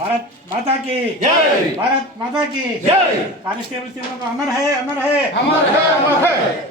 भारत माता की। जय। भारत माता की। जय। कांस्टेबल सिंह का अमर है अमर है। अमर है अमर है।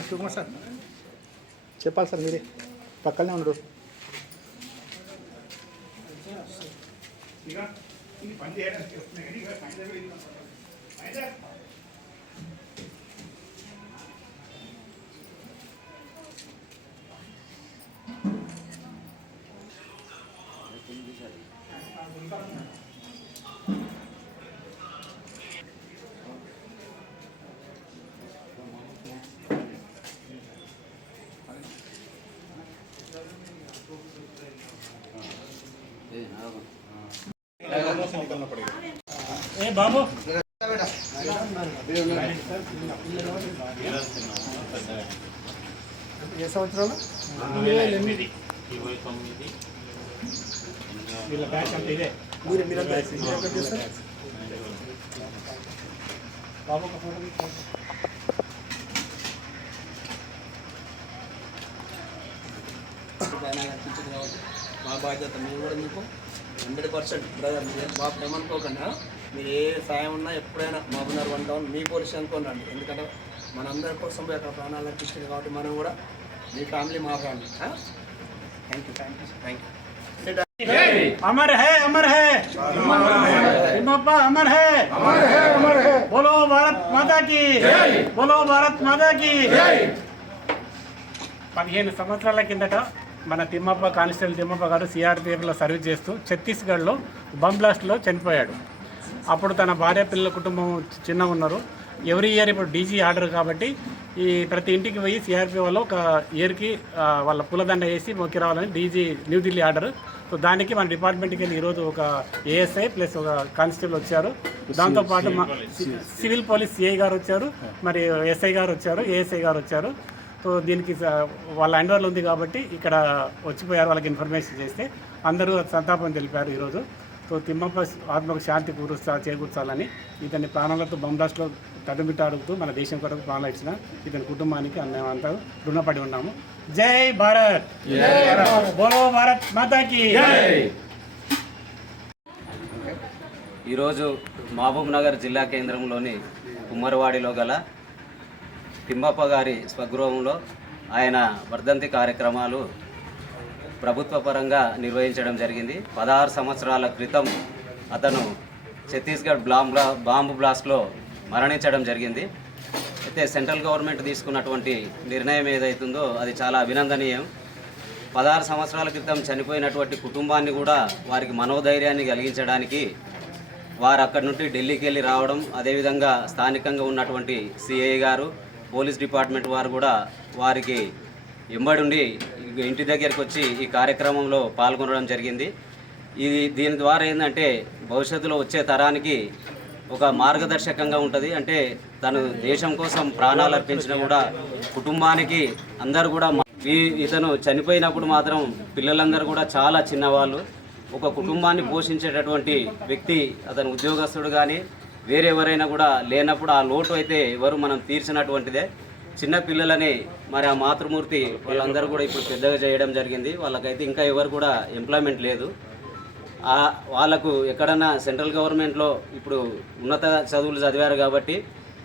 శివకుమార్ సార్ చెప్పాలి సార్ మీరే. పక్కనే ఉండరు పని చేయడానికి వస్తున్నాయి కానీ ఇక పని దగ్గర ఇది ఉంటుంది. అయితే ఏ బాబు ఏ సంవత్సరాలు రెండు వేల ఎనిమిది వీళ్ళ బ్యాచ్ అంటే ఇదే మీరు మీరు మీరు ఎక్కడ చేస్తారు బాబు ఒక ఫోటో తీసుకో. మా బాధ్యత మేము కూడా మీకు హండ్రెడ్ పర్సెంట్. బ్రదర్ మీరు బాబు ఏమనుకోకుండా మీరు ఏ సాయం ఉన్నా ఎప్పుడైనా బాబున్నారు వన్ డౌన్ మీ పోలీసు అనుకోండి ఎందుకంటే మనందరి కోసం యొక్క ప్రాణాలు అనిపించింది కాబట్టి మనం కూడా మీ ఫ్యామిలీ మా family. Thank you thank you thank you Amar హే అమర్ హే. అమర్ హే. అమర్ హే అమర్ హే. బోలో భారత్ మాతా కి. బోలో భారత్ మాతా కి. పదిహేను సంవత్సరాల కిందట మన తిమ్మప్ప కానిస్టేబుల్ తిమ్మప్ప గారు సిఆర్పిఎఫ్లో సర్వీస్ చేస్తూ ఛత్తీస్గఢ్లో బంబ్ బ్లాస్ట్లో చనిపోయాడు. అప్పుడు తన భార్య పిల్లల కుటుంబం చిన్న ఉన్నారు. ఎవ్రీ ఇయర్ ఇప్పుడు డీజీ ఆర్డర్ కాబట్టి ఈ ప్రతి ఇంటికి పోయి సిఆర్పి వాళ్ళు ఒక ఇయర్కి వాళ్ళ పూలదండ వేసి మొక్కి రావాలని డీజీ న్యూఢిల్లీ ఆర్డర్. సో దానికి మన డిపార్ట్మెంట్కి వెళ్ళి ఈరోజు ఒక ఏఎస్ఐ ప్లస్ ఒక కానిస్టేబుల్ వచ్చారు. దాంతోపాటు మా సివిల్ పోలీస్ సిఐ గారు వచ్చారు. మరి ఎస్ఐ గారు వచ్చారు ఏఎస్ఐ గారు వచ్చారు. సో దీనికి వాళ్ళ అండర్లో ఉంది కాబట్టి ఇక్కడ వచ్చిపోయారు వాళ్ళకి ఇన్ఫర్మేషన్ చేస్తే అందరూ సంతాపం తెలిపారు ఈరోజు. సో తిమ్మప్ప ఆత్మకు శాంతి కూరుస్తా చేకూర్చాలని ఇతని ప్రాణాలతో బంబ్లాస్ట్లో తడుమిటాడుతూ మన దేశం కొరకు ప్రాణాలు ఇచ్చిన ఇతని కుటుంబానికి అంతా రుణపడి ఉన్నాము. జై భారత్! బోలో భారత్ మాతాకి! ఈరోజు మహబూబ్ నగర్ జిల్లా కేంద్రంలోని కుమ్మరవాడిలో గల తిమ్మప్ప గారి స్వగృహంలో ఆయన వర్ధంతి కార్యక్రమాలు ప్రభుత్వ పరంగా నిర్వహించడం జరిగింది. పదహారు సంవత్సరాల క్రితం అతను ఛత్తీస్గఢ్ బ్లామ్ బాంబు బ్లాస్ట్లో మరణించడం జరిగింది. అయితే సెంట్రల్ గవర్నమెంట్ తీసుకున్నటువంటి నిర్ణయం ఏదైతుందో అది చాలా అభినందనీయం. పదహారు సంవత్సరాల క్రితం చనిపోయినటువంటి కుటుంబాన్ని కూడా వారికి మనోధైర్యాన్ని కలిగించడానికి వారు అక్కడి నుండి ఢిల్లీకి వెళ్ళి రావడం అదేవిధంగా స్థానికంగా ఉన్నటువంటి సిఐ గారు పోలీస్ డిపార్ట్మెంట్ వారు కూడా వారికి ఎంబడి ఇంటి దగ్గరికి వచ్చి ఈ కార్యక్రమంలో పాల్గొనడం జరిగింది. ఇది దీని ద్వారా ఏంటంటే భవిష్యత్తులో వచ్చే తరానికి ఒక మార్గదర్శకంగా ఉంటుంది. అంటే తను దేశం కోసం ప్రాణాలు అర్పించిన కూడా కుటుంబానికి అందరు కూడా ఈ ఇతను చనిపోయినప్పుడు మాత్రం పిల్లలందరూ కూడా చాలా చిన్నవాళ్ళు. ఒక కుటుంబాన్ని పోషించేటటువంటి వ్యక్తి అతను ఉద్యోగస్తుడు కానీ వేరే ఎవరైనా కూడా లేనప్పుడు ఆ లోటు అయితే ఎవరు మనం తీర్చినటువంటిదే. చిన్న పిల్లలని మరి ఆ మాతృమూర్తి వాళ్ళందరూ కూడా ఇప్పుడు పెద్దగా చేయడం జరిగింది. వాళ్ళకైతే ఇంకా ఎవరు కూడా ఎంప్లాయ్మెంట్ లేదు. వాళ్ళకు ఎక్కడన్నా సెంట్రల్ గవర్నమెంట్లో ఇప్పుడు ఉన్నత చదువులు చదివారు కాబట్టి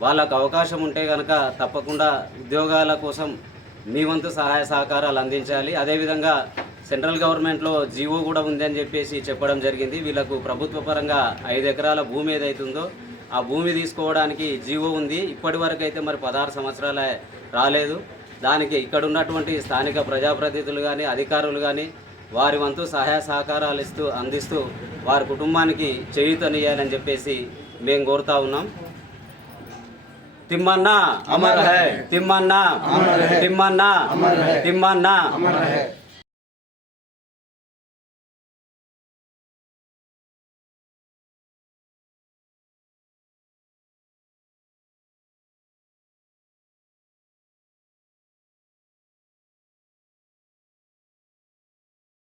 వాళ్ళకు అవకాశం ఉంటే కనుక తప్పకుండా ఉద్యోగాల కోసం మీ వంతు సహాయ సహకారాలు అందించాలి. అదేవిధంగా సెంట్రల్ గవర్నమెంట్లో జీవో కూడా ఉందని చెప్పేసి చెప్పడం జరిగింది. వీళ్ళకు ప్రభుత్వ పరంగా ఐదు ఎకరాల భూమి ఏదైతుందో ఆ భూమి తీసుకోవడానికి జీవో ఉంది. ఇప్పటి వరకు అయితే మరి పదహారు సంవత్సరాలే రాలేదు. దానికి ఇక్కడ ఉన్నటువంటి స్థానిక ప్రజాప్రతినిధులు కానీ అధికారులు కానీ వారి వంతు సహాయ సహకారాలు ఇస్తూ అందిస్తూ వారి కుటుంబానికి చేయూతనియాలని చెప్పేసి మేము కోరుతా ఉన్నాం. తిమ్మన్న అమర్ హై. తిమ్మన్న తిమ్మన్న తిమ్మన్న.